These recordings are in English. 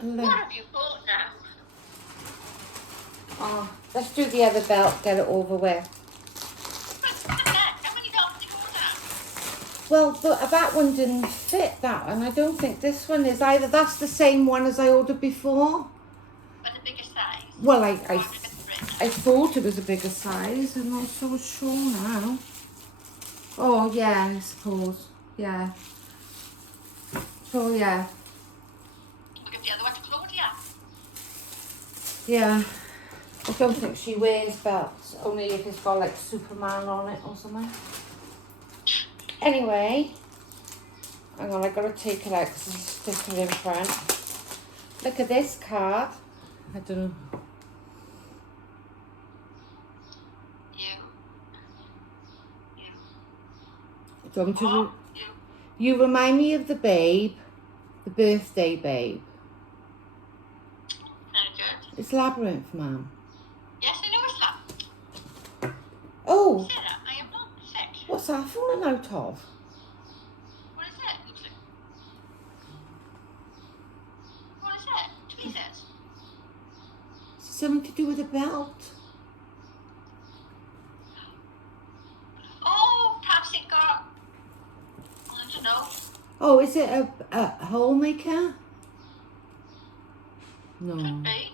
What have you bought now? Oh, let's do the other belt, get it over with. How many belts did you order? Well, that one didn't fit that one. I don't think this one is either. That's the same one as I ordered before. But the bigger size? Well, I thought it was a bigger size. I'm not so sure now. Oh, yeah, I suppose. Yeah. So, yeah. We'll give the other one to Claudia. Yeah. I don't think she wears belts, only if it's got like Superman on it or something. Anyway, hang on, I gotta take it out because there's a sticker in front. Look at this card. I don't know. Do you want me to you remind me of the babe, the birthday babe. Very good. It's Labyrinth, Mum. Yes, I know it's that. Oh, Sarah, I am not sick. what's that falling out of? What is it? What is it? Tweezers? Is it something to do with a belt? Oh, perhaps it got... I don't know. Oh, is it a hole maker? No. Could be.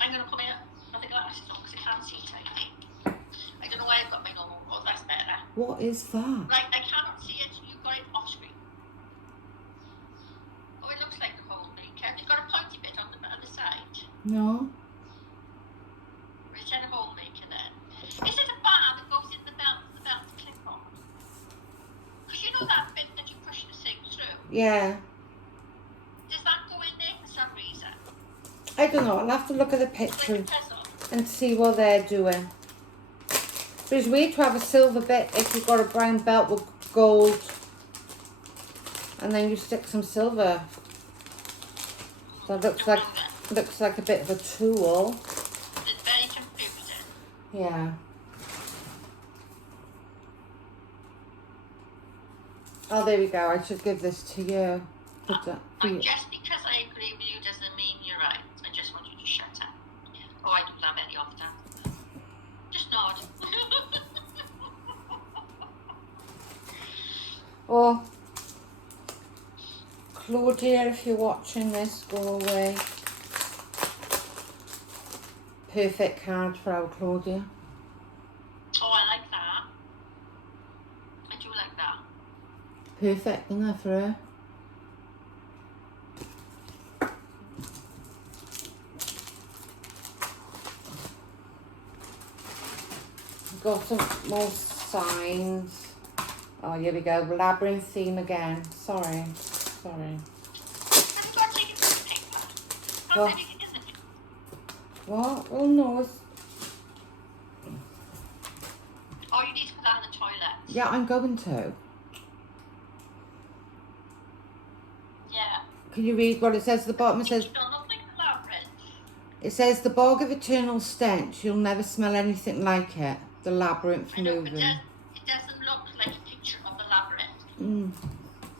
I'm going to put my glasses on because I can't see totally. I don't know why I've got my normal. Oh, that's better. What is that? Right, I cannot see it. You've got it off screen. Oh, it looks like a hole maker. You've got a pointy bit on the other side. No. Is it a hole maker then? Is it a bar that goes in the belt for the belt to clip on? Because you know that bit that you push the thing through? Yeah. Does that go in there for some reason? I don't know. I'll have to look at the picture Like a puzzle? and see what they're doing. But it's weird to have a silver bit if you've got a brown belt with gold and then you stick some silver. So it looks like a bit of a tool. It's very confusing. Yeah. Oh, there we go. I should give this to you. Put that for you. Just because I agree with you doesn't mean you're right. I just want you to shut up. Oh, I do that very often. Just nod. Oh, Claudia, if you're watching this, go away. Perfect card for our Claudia. Oh, I like that. I do like that. Perfect, isn't that, for her? Got some more signs. Oh, here we go. Labyrinth theme again. Sorry. Have you got to take it to the paper? How What? big is it? What? Oh no, it's... Oh, you need to put that in the toilet. Yeah, I'm going to. Yeah. Can you read what it says at the bottom? It says, It don't look like the labyrinth. it says, the bog of eternal stench. You'll never smell anything like it. The labyrinth I know, moving. but it doesn't look like a picture of the labyrinth.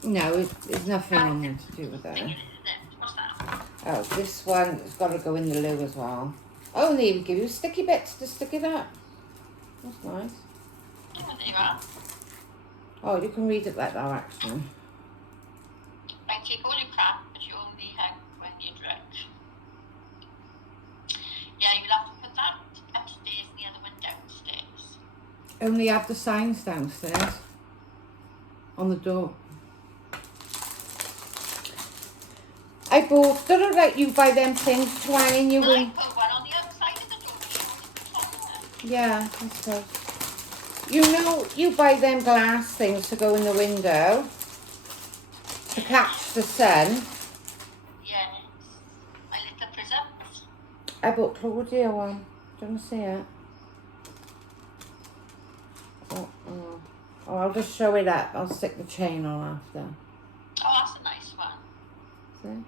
No, there's nothing on there to do with that. Thing it is, isn't it? What's that? Oh, this one has got to go in the loo as well. Oh, and they even give you sticky bits to stick it up. That's nice. Oh, there you are. Oh, you can read it like that, actually. I take all your crap, but you only have when you drink. Yeah, you'll have to put that upstairs and the other one downstairs. Only have the signs downstairs. On the door. I bought, don't know let you buy them things to hang in your Well, I room. put one on the outside of the door. You want to put on there. Yeah, I suppose. You know, you buy them glass things to go in the window to catch the sun. Yes. My little prisms. I bought Claudia one. Do you want to see it? Oh, I'll just show it up. I'll stick the chain on after. Oh, that's a nice one. See?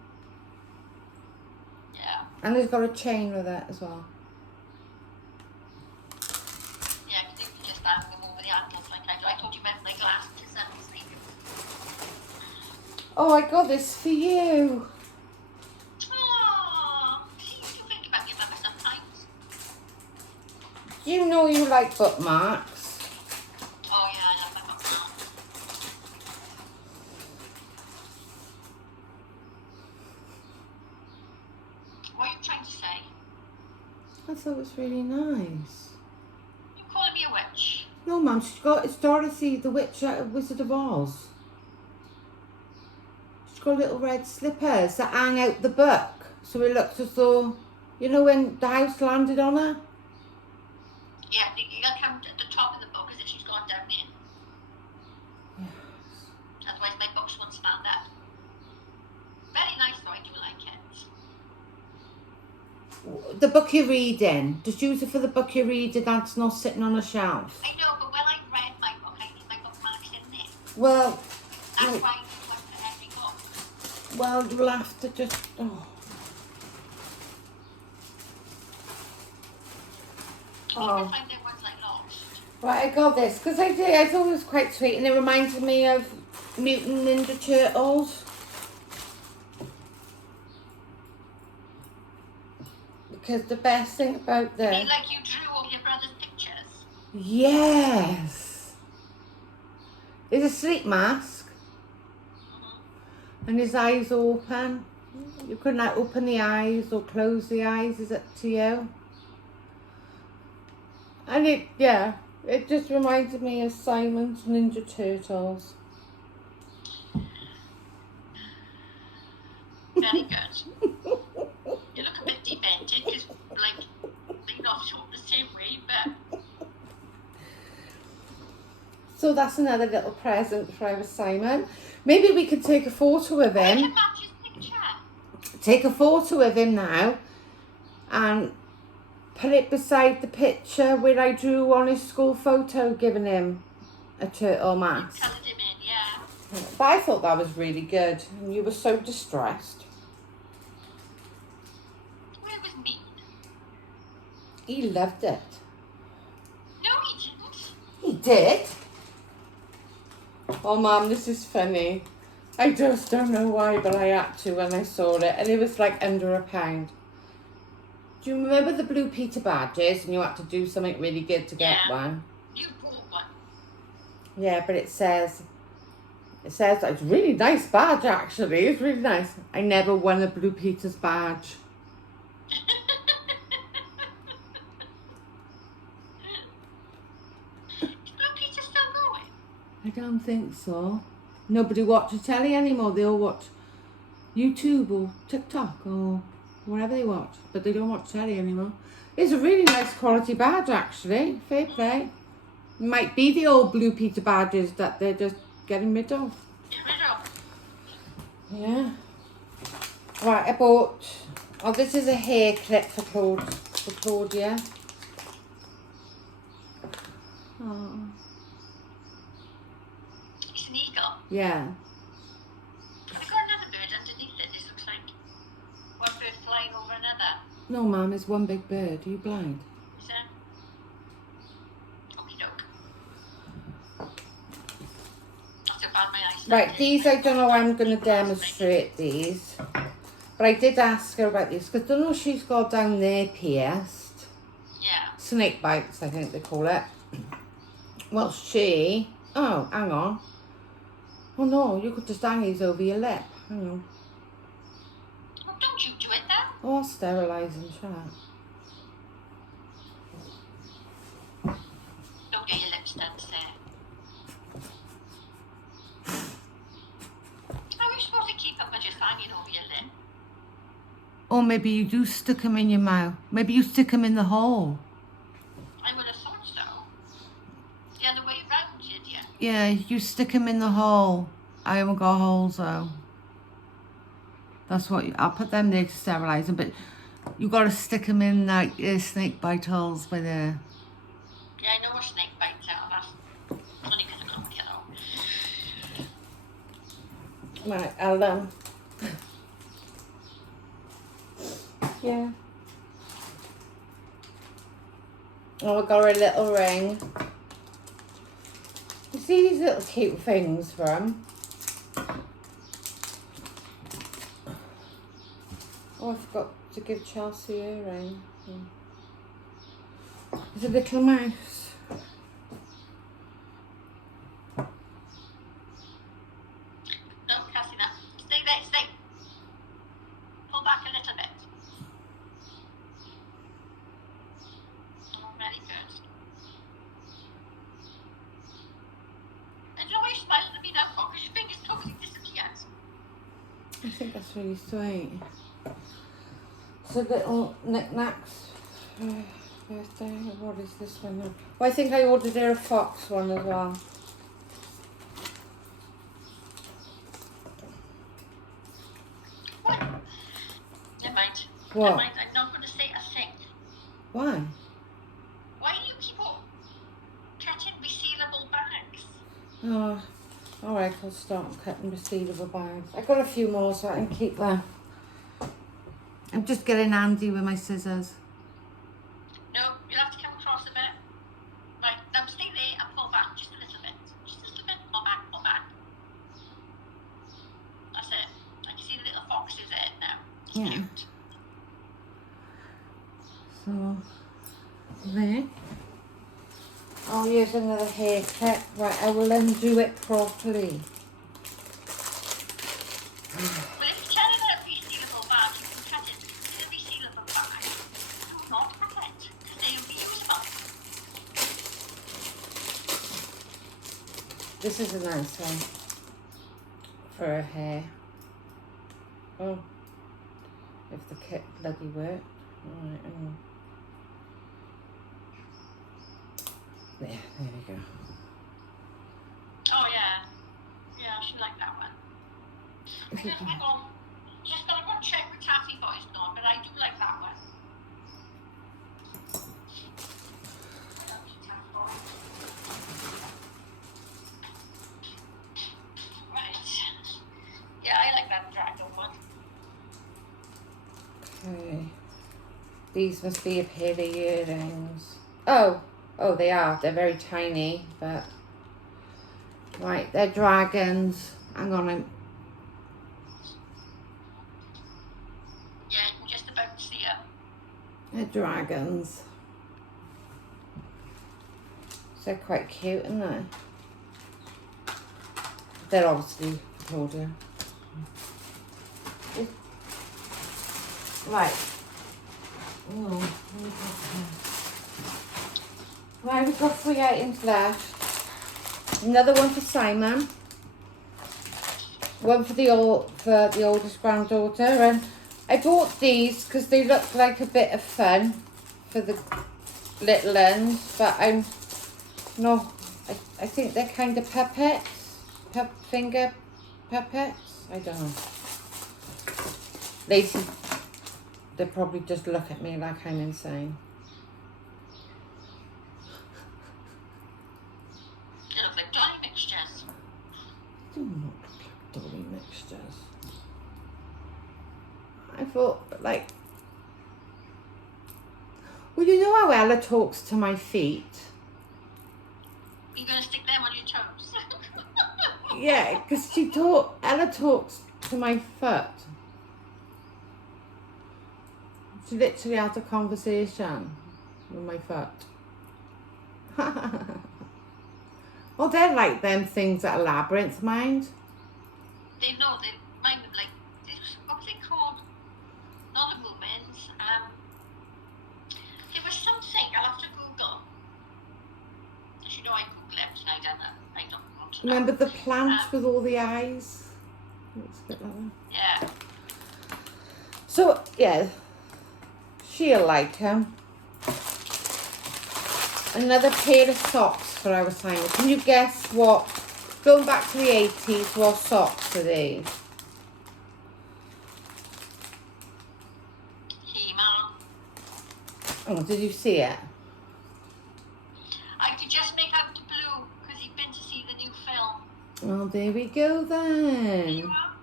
Yeah. And it's got a chain with it as well. Yeah, because you can just hang them over the ankles like I do. I told you meant my glass prisms. Oh, I got this for you. Oh, see, you think about your mama sometimes. You know you like bookmarks. Oh yeah, I love my bookmarks. What are you trying to say? I thought it was really nice. You calling me a witch? No, Mum, it's Dorothy, the witch out of Wizard of Oz. She's got little red slippers that hang out the book. So it looks as though, you know when the house landed on her? Yeah, you'll come at the top of the book as if she's gone down in. Yes. Otherwise my books won't stand up. Very nice though, I do like it. The book you're reading, just use it for the book you're reading that's not sitting on a shelf. I know, but when I read my book, I need my bookmarks in there. Well, That's why I do one for every book. well, you'll have to just, oh. Even if I there ones I lost. Right, I got this because I thought it was quite sweet and it reminded me of Mutant Ninja Turtles. Because the best thing about You this... mean like you drew all your brother's pictures? Yes! It's a sleep mask Mm-hmm. and his eyes open. You could not open the eyes or close the eyes, it's up to you. And it just reminded me of Simon's Ninja Turtles. Very good. You look a bit demented because, like, they're not short the same way, but So that's another little present for our Simon. Maybe we could take a photo of I him. can match his picture. Take a photo of him now and put it beside the picture where I drew on his school photo giving him a turtle mask. Coloured him in, yeah. But I thought that was really good and you were so distressed. Well, it was mean. He loved it. No, he didn't. He did? Oh, Mum, this is funny. I just don't know why, but I had to when I saw it. And it was like under £1. Do you remember the Blue Peter badges? And you had to do something really good to get one? You bought one. Yeah, but it says it's a really nice badge, actually. It's really nice. I never won a Blue Peter's badge. Is Blue Peter still going? I don't think so. Nobody watches telly anymore. They all watch YouTube or TikTok or whatever they watch. But they don't watch telly anymore. It's a really nice quality badge, actually. Fair play. Might be the old Blue Peter badges that they're just getting rid of. Get rid of. Yeah. Right, I bought... Oh, this is a hair clip for Claudia. Oh. It's an eagle. Yeah. I've got another bird underneath it, this looks like. One bird flying over another. No, Mum, it's one big bird. Are you blind? Is it? Okie doke. Not so bad, my eyes. Right, these I don't know how I'm going to demonstrate these. But I did ask her about these because I don't know if she's got down there pierced. Yeah. Snake bites, I think they call it. Well, she... Oh, hang on. Oh no, you could just hang these over your lip. Hang on. Oh, don't you do it then. Oh, sterilising chat. Don't get your lips done, sir. How are you supposed to keep up by just hanging over your lip? Or maybe you do stick them in your mouth. Maybe you stick them in the hole. I would have thought so. It's the other way around, idiot. Yeah, you stick them in the hole. I haven't got holes though. That's what I'll put them there to sterilise them, but you got to stick them in like snake bite holes by there. Yeah, I know what snake bites are. That's only because I can't get out. Right, I'll yeah. Oh, I got her a little ring. You see these little cute things for 'em? Oh, I forgot to give Chelsea a ring. There's a little mouse. No, Cassie, now. Stay there, stay. Pull back a little bit. Oh, very good. And you know why you're smiling at me now for? Because your fingers totally disappeared. I think that's really sweet. So little knickknacks. Birthday. What is this one now? Well, I think I ordered her a fox one as well. What? Never mind. What? Never mind. I'm not going to say a thing. Why? Why do you keep on cutting resealable bags? Oh, alright, I'll start cutting resealable bags. I got a few more so I can keep them. I'm just getting handy with my scissors. No, you'll have to come across a bit. Right, now stay there and pull back just a little bit. Just a little bit. Pull back, pull back. That's it. I can see the little foxes there now. It's Yeah. cute. So, there. Oh, here's another haircut. Right, I will undo it properly. Well, if you're telling her a resealable bag, you can cut it in a resealable bag. Do not cut it, because they are reusable. This is a nice one for her hair. Oh, if the kit bloody worked. Alright, oh. There we go. Oh, yeah. Yeah, I should like that one. If you Just can- gotta go check with Taffy Boys now, but I do like that one. Right. Yeah, I like that dragon one. Okay. These must be a pair of earrings. Oh, they are. They're very tiny, but right, they're dragons. Hang on, Yeah, you can just about see it. they're dragons. So they're quite cute, aren't they? They're obviously Claudia. Right. Oh, right, we've got 3 items left. Another one for Simon. One for the oldest granddaughter, and I bought these because they look like a bit of fun for the little ones, but I think they're kind of puppets, finger puppets. I don't know. They probably just look at me like I'm insane. They look like Johnny mixtures. They do not look like dolly mixtures. I thought, like, well, you know how Ella talks to my feet? You're going to stick them on your toes. Yeah, because Ella talks to my foot. She literally has a conversation with my foot. Well, they're like them things that a labyrinth mind. They know, they mind them like, what was it called? Not the movements. There was something, I'll have to Google. As you know, I Google everything, I don't want to know. Remember the plant with all the eyes? Looks a bit like that. Yeah. So, yeah, she'll like them. Another pair of socks for our Simon. Can you guess what, going back to the 80s, what socks are these? He-Man. Oh, did you see it? I could just make out the blue because he'd been to see the new film. Oh, there we go There you then. are.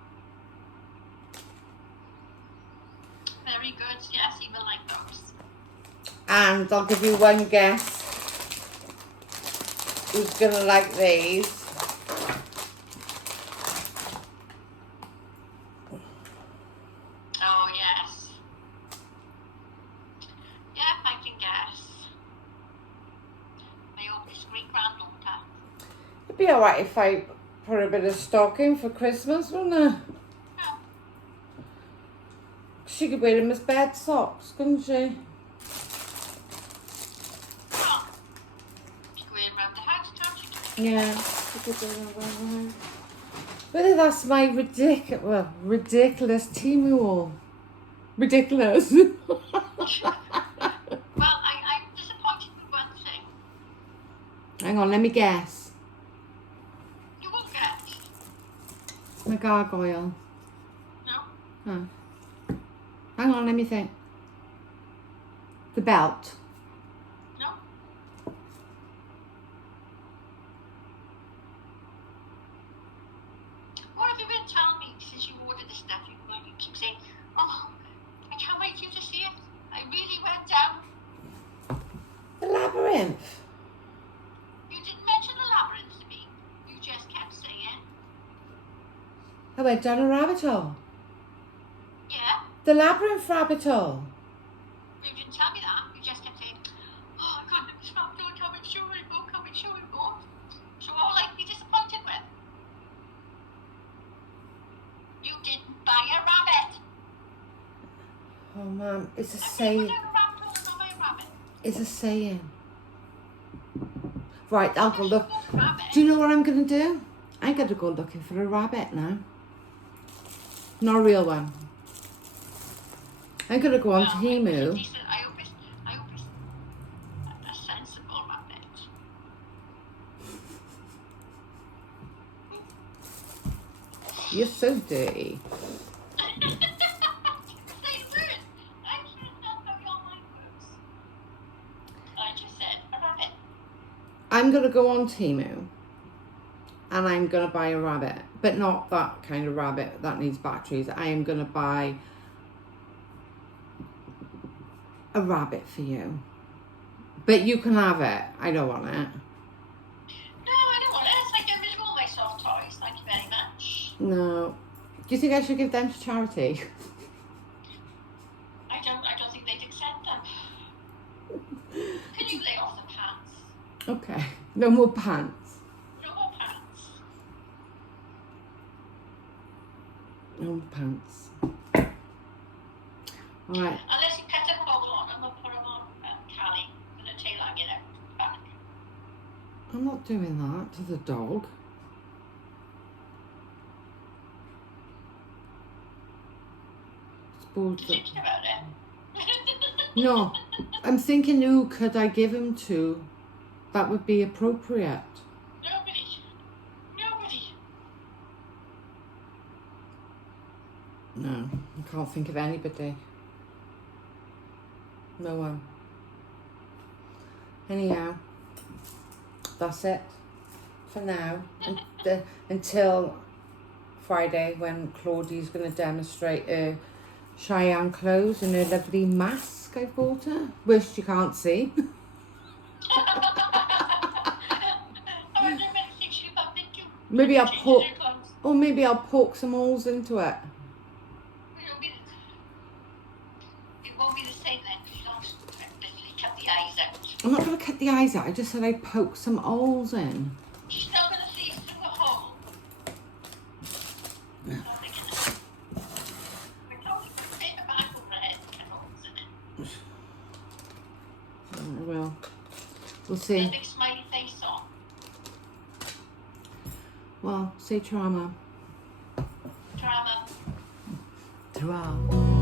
Very good. Yes, he will like those. And I'll give you one guess who's gonna like these. Oh, yes. Be alright if I put a bit of stock in for Christmas, wouldn't it? Yeah. She could wear them as bed socks, couldn't she? Well, you go around the house, can't you? Yeah. She could wear them around the house. Whether that's my ridiculous Temu haul. Ridiculous. Well, I'm disappointed with one thing. Hang on, let me guess. You won't get. My gargoyle. No? Oh. Hang on, let me think. The belt. No? What have you been telling me since you ordered the stuff? You keep saying, oh, I can't wait for you to see it. I really went down. The labyrinth. You didn't mention the labyrinth to me. You just kept saying, I went down a rabbit hole. yeah. The labyrinth rabbit hole. You didn't tell me that. You just kept saying, oh, I can't this rabbit hole, come and show it, go, come and show it, go. So all I can be disappointed with. You didn't buy a rabbit. Oh man, it's a I mean, saying. a rabbit hole and not buy a rabbit. It's a saying. Right, I'll go look. Rabbit. Do you know what I'm going to do? I'm going to go looking for a rabbit now. Not a real one. I'm going to go on to Temu. I hope it's a sensible rabbit. You're so dirty. Say words. I cannot know your mind words. I just said a rabbit. I'm going to go on Temu and I'm going to buy a rabbit. But not that kind of rabbit that needs batteries. I am going to buy a rabbit for you. But you can have it. I don't want it. No, I don't want it. It's like getting rid of all my soft toys. Thank you very much. No. Do you think I should give them to charity? I don't think they'd accept them. Can you lay off the pants? Okay. No more pants. No more pants. No more pants. Alright. Unless you cut them all on and we'll put them on Callie with a tail hanging out the back. I'm not doing that to the dog. Suppose that... Thinking about it. No. I'm thinking who could I give him to that would be appropriate. Nobody. No. I can't think of anybody. No one. Anyhow, that's it for now. Until Friday when Claudie's going to demonstrate her Cheyenne clothes and her lovely mask I bought her, which you can't see. Maybe I'll poke some holes into it. It won't be the same then, because you don't literally cut the eyes out. I'm not going to cut the eyes out. I just said I'd poke some holes in. She's still going to see through a hole. Yeah. Oh my goodness. We're totally going to paper back over her head and cut holes in it. Well, we'll Put a see. big smiley face on. Well, say trauma. Drama. Trauma.